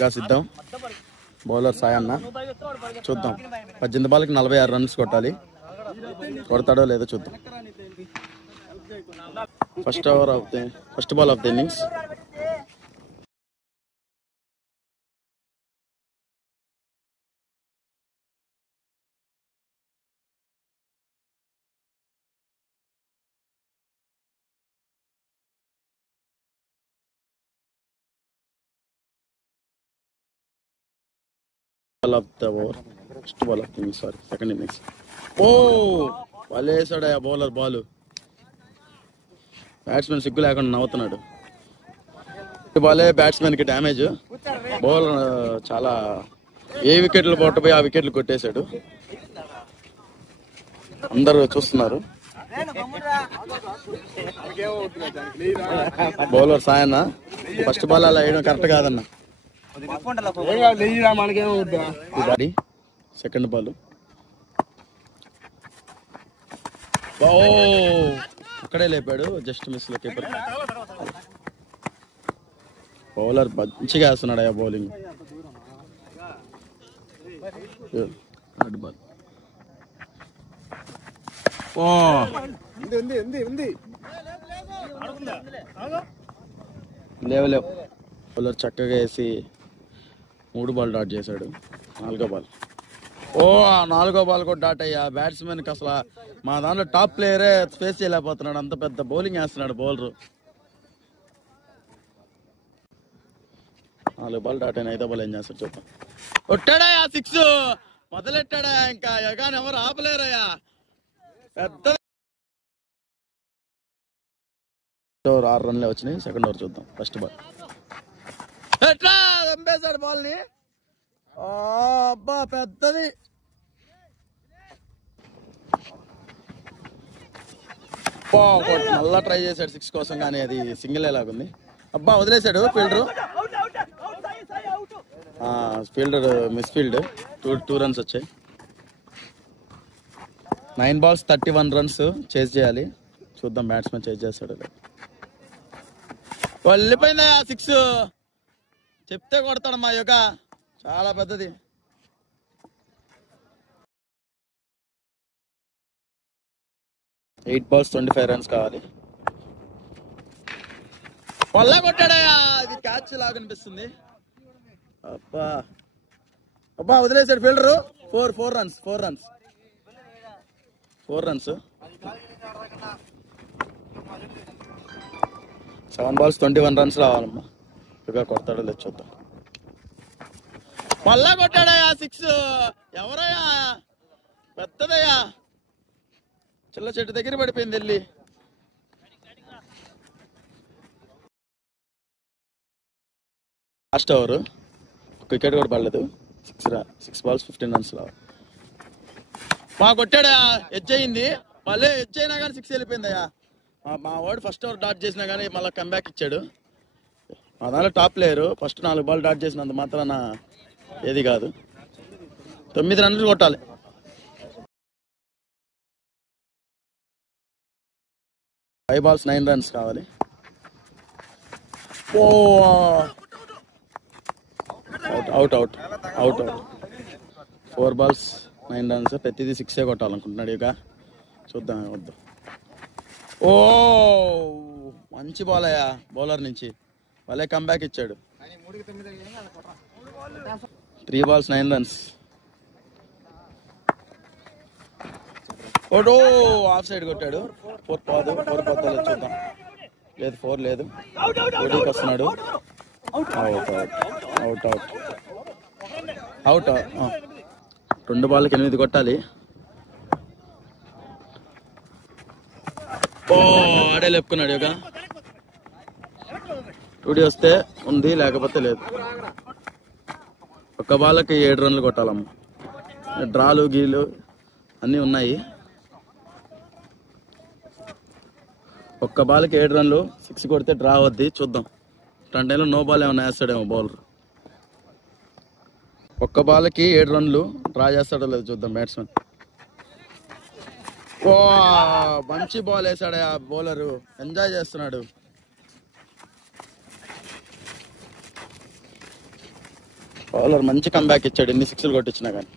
సిద్ధం. బౌలర్ సాయన్న. చూద్దాం. 18 బాల్కి 46 రన్స్ కొట్టాలి. కొడతాడో లేదో చూద్దాం. First ball of the innings. First ball of the innings, sorry second innings. ఓ వలేసాడయా బౌలర్ బాల్. బ్యాట్స్మెన్ సిగ్గు లేకుండా నవ్వుతున్నాడు. బాలే బ్యాట్స్మెన్ కి డ్యామేజ్. బౌలర్ చాలా ఏ వికెట్లు పోయి ఆ వికెట్లు కొట్టేశాడు. అందరూ చూస్తున్నారు. బౌలర్ సాయన్న ఫస్ట్ బాల్ అలా వేయడం కరెక్ట్ కాదన్న. Second ball. అక్కడే లేపాడు, జస్ట్ మిస్ లో కీపర్. బౌలర్ మంచిగా వేస్తున్నాడు ఆ బౌలింగ్. Third ball. లేవు. బౌలర్ చక్కగా వేసి 3 బాల్ డాట్ చేశాడు. 4వ బాల్. ఆ 4వ బాల్ కూడా డాట్ అయ్యా. బ్యాట్స్మెన్ కి అసలు మా దాంట్లో టాప్ ప్లేయరే ఫేస్ చేయలేకపోతున్నాడు. అంత పెద్ద బౌలింగ్ వేస్తున్నాడు బౌలర్. 4 బాల్ డాట్ అయిన 5వ బాల్ ఏం చేస్తాడు చూద్దాం. కొట్టాడయా 6. మొదలెట్టాడా. ఇంకా ఎగాని ఎవరు ఆపలేరయ్యా. పెద్ద 6 రన్లే వచ్చినాయి. సెకండ్ ఓవర్ చూద్దాం. ఫస్ట్ బాల్ ఎట్లా చంపేశాడు బాల్ ని. అబ్బా పెద్దది. మళ్ళా ట్రై చేశాడు 6 కోసం, కానీ అది సింగిల్ ఎలాగుంది. అబ్బా వదిలేశాడు ఫీల్డర్ మిస్ ఫీల్డ్. 2 రన్స్ వచ్చాయి. 9 balls 31 runs చేజ్ చేయాలి. చూద్దాం బ్యాట్స్మెన్ చేజ్ చేస్తాడు. వెళ్ళిపోయిందా 6. చెప్తే కొడతాడు మా యోగ. చాలా పెద్దది. ఎయిట్ balls 25 runs కావాలి. వల్ల కొట్టాడయా. అది క్యాచ్ లాగా అనిపిస్తుంది. అబ్బా వదిలేసాడు ఫీల్డరు. 4 runs. 7 balls 21 runs రావాలమ్మా. ఇక కొడతాడో లేదు చూద్దాం. మళ్ళా కొట్టాడయా 6. ఎవరయ్యా. పెద్దదయ్యా. చిల్ల చెట్టు దగ్గర పడిపోయింది వెళ్ళి. Last over. వికెట్ కూడా పడలేదు. 6 balls 15 runs రావాలి. కొట్టాడా. ఎడ్జ్ అయింది. మళ్ళీ ఎడ్జ్ అయినా కానీ 6 వెళ్ళిపోయిందయ్యా. మా వాడు ఫస్ట్ ఓవర్ డాట్ చేసినా కానీ మళ్ళీ కంబ్యాక్ ఇచ్చాడు. మా దాంట్లో top player. First 4 ball dot చేసినంత మాత్రాన ఏది కాదు. 9 runs కొట్టాలి. ఫైవ్ balls 9 runs కావాలి. అవుట్. 4 balls 9 runs. ప్రతిదీ 6 కొట్టాలనుకుంటున్నాడు. ఇక చూద్దాం. వద్దాం. మంచి బాల్ అయ్యా బౌలర్ నుంచి. వాళ్ళే కంబ్యాక్ ఇచ్చాడు. 3 balls 9 runs. ఆఫ్ సైడ్ కొట్టాడు. 4 పోతాలో చూద్దాం. లేదు 4 లేదు. 4కి వస్తున్నాడు. అవుట్. 2 బాల్కి 8 కొట్టాలి. ఆడే లేపుకున్నాడు. ఇక 2D వస్తే ఉంది, లేకపోతే లేదు. 1 బాల్కి 7 runs కొట్టాలమ్మ. డ్రాలు గీలు అన్నీ ఉన్నాయి. 1 బాల్కి 7 runs. 6 కొడితే డ్రా వద్ది. చూద్దాం. 10 టైంలో నో బాల్ ఏమైనా వేస్తాడేమో బౌలర్. 1 బాల్కి 7 runs డ్రా చేస్తాడో లేదు చూద్దాం బ్యాట్స్మెన్. మంచి బాల్ వేసాడు ఆ బౌలరు. ఎంజాయ్ చేస్తున్నాడు. బౌలర్ మంచి కంబ్యాక్ ఇచ్చాడు, ఎన్ని సిక్స్లు కొట్టించినా కానీ.